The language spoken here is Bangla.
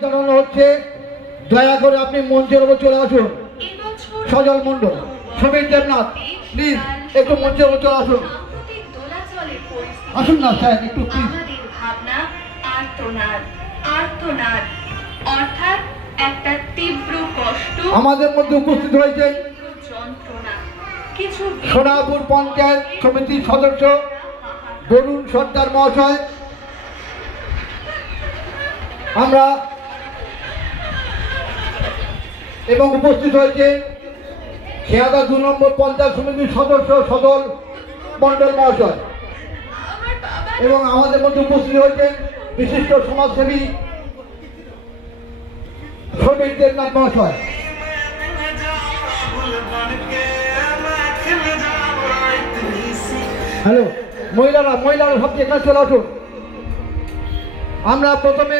জানানো হচ্ছে, দয়া করে আপনি মঞ্চের উপর চলে আসুন। সজল মণ্ডল, সমীর দেবনাথ, প্লিজ একটু মঞ্চের উপর চলে আসুন। আসুন না স্যার, একটু প্লিজ। ভাবনা আর্তনাদ, আর্তনাদ অর্থাৎ একটা তীব্র কষ্ট। আমাদের মধ্যে উপস্থিত হয়েছেন যন্ত্রণা, কিছু সোনাপুর পঞ্চায়েত সমিতির সদস্য বরুণ সর্দার মহাশয়। আমরা এবং উপস্থিত হয়েছে খেয়াদা ২ নম্বর পঞ্চায়েত সমিতির সদস্য সজল মণ্ডল মহাশয় এবং আমাদের মধ্যে উপস্থিত হয়েছেন বিশিষ্ট সমাজসেবী সমীর দেবনাথ মহাশয়। হ্যালো, মহিলারা সব এখানে চলে আসুন। আমরা প্রথমে